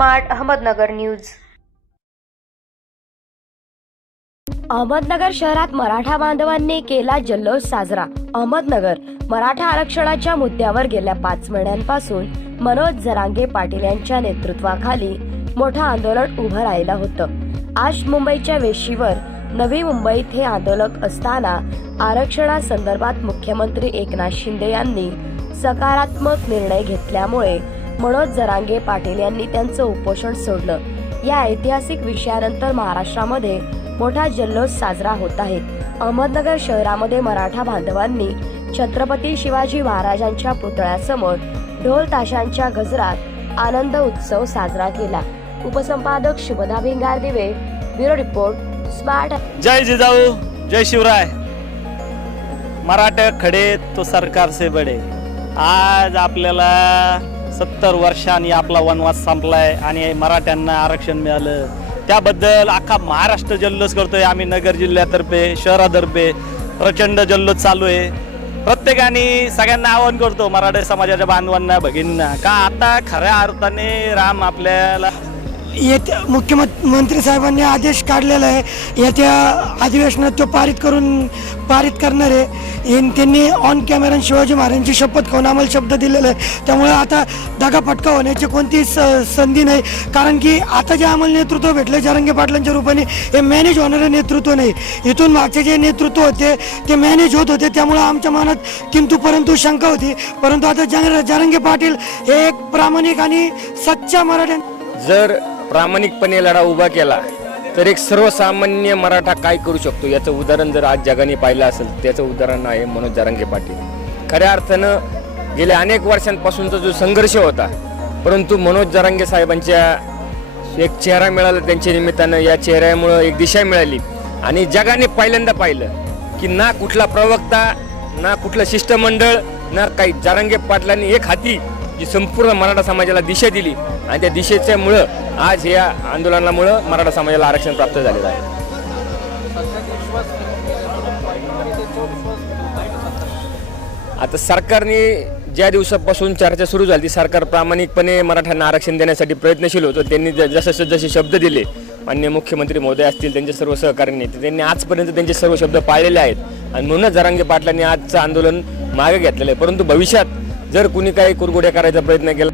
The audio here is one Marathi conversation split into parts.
Smart Ahmednagar news. अहमदनगर शहरात मराठा बांधवांनी केला जल्लोष साजरा. अहमदनगर मराठा आरक्षणाच्या मुद्द्यावर गेल्या पाच महिन्यांपासून मनोज जरांगे पाटील यांच्या नेतृत्वाखाली मोठं आंदोलन उभं राहिलं होतं. आज मुंबईच्या वेशीवर नवी मुंबईत हे आंदोलक असताना आरक्षणासंदर्भात मुख्यमंत्री एकनाथ शिंदे यांनी सकारात्मक निर्णय घेतल्यामुळे मनोज जरांगे पाटील यांनी त्यांचं उपोषण सोडलं. या ऐतिहासिक विषयानंतर महाराष्ट्रामध्ये मोठा जल्लोष साजरा होत आहे. अहमदनगर शहरामध्ये मराठा बांधवांनी छत्रपती शिवाजी महाराजांच्या पुतळ्यासमोर ढोल ताशांच्या गजरात आनंद उत्सव साजरा केला. उपसंपादक Shubhada Bhingardive bureau report smart. जय जिजाऊ जय शिवराय. मराठा खडे तो सरकार से बडे. आज आपल्याला सत्तर वर्षांनी आपला वनवास संपलाय आणि मराठ्यांना आरक्षण मिळालं. त्याबद्दल अख्खा महाराष्ट्र जल्लोष करतोय. आम्ही नगर जिल्ह्यातर्फे शहरातर्फे प्रचंड जल्लोष चालू आहे. प्रत्येकाने सगळ्यांना आवाहन करतो मराठा समाजाच्या बांधवांना भगिनींना का आता खऱ्या अर्थाने राम आपल्याला येत्या मुख्यमंत्री साहेबांनी आदेश काढलेला आहे. येत्या अधिवेशनात तो पारित करून पारित करणार आहे. इन- त्यांनी ऑन कॅमेरा शिवाजी महाराजांची शपथ खाऊन आम्हाला शब्द दिलेला आहे. त्यामुळे आता दगाफटका होण्याची कोणती स- संधी नाही. कारण की आता जे आम्हाला नेतृत्व भेटलं जरंगे पाटलांच्या रूपाने हे मॅनेज होणारं नेतृत्व नाही. इथून मागचे जे नेतृत्व होते ते मॅनेज होत होते. त्यामुळे आमच्या मनात किंतु परंतु शंका होती. परंतु आता जंग जरंगे पाटील हे एक प्रामाणिक आणि सच्चा मराठ्यां जर प्रामाणिकपणे लढा उभा केला तर एक सर्वसामान्य मराठा काय करू शकतो? याचं उदाहरण जर आज जगाने पाहिलं असेल त्याचं उदाहरण आहे मनोज जारंगे पाटील. खऱ्या अर्थानं गेल्या अनेक वर्षांपासूनचा जो संघर्ष होता परंतु मनोज जरांगे साहेबांच्या एक चेहरा मिळाला त्यांच्या निमित्तानं या चेहऱ्यामुळं एक दिशा मिळाली. आणि जगाने पहिल्यांदा पाहिलं की ना कुठला प्रवक्ता ना कुठलं शिष्टमंडळ ना काही. जारंगे पाटलांनी एक हाती जी संपूर्ण मराठा समाजाला दिशा दिली आणि त्या दिशेच्यामुळं आज या आंदोलनामुळं मराठा समाजाला आरक्षण प्राप्त झालेलं आहे. आता सरकारने ज्या दिवसापासून चर्चा सुरू झाली ती सरकार प्रामाणिकपणे मराठ्यांना आरक्षण देण्यासाठी प्रयत्नशील होतं. त्यांनी ज- जसे जसे शब्द दिले मान्य मुख्यमंत्री महोदय असतील त्यांच्या सर्व सहकार्याने तर त्यांनी आजपर्यंत त्यांचे सर्व शब्द पाळलेले आहेत. आणि म्हणूनच जरांगे पाटलांनी आजचं आंदोलन मागे घेतलेलं आहे. परंतु भविष्यात जर कुणी काही कुरगुड्या करायचा प्रयत्न केला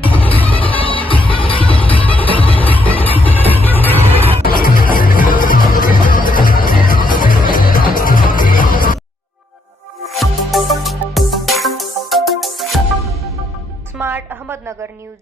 स्मार्ट अहमदनगर न्यूज.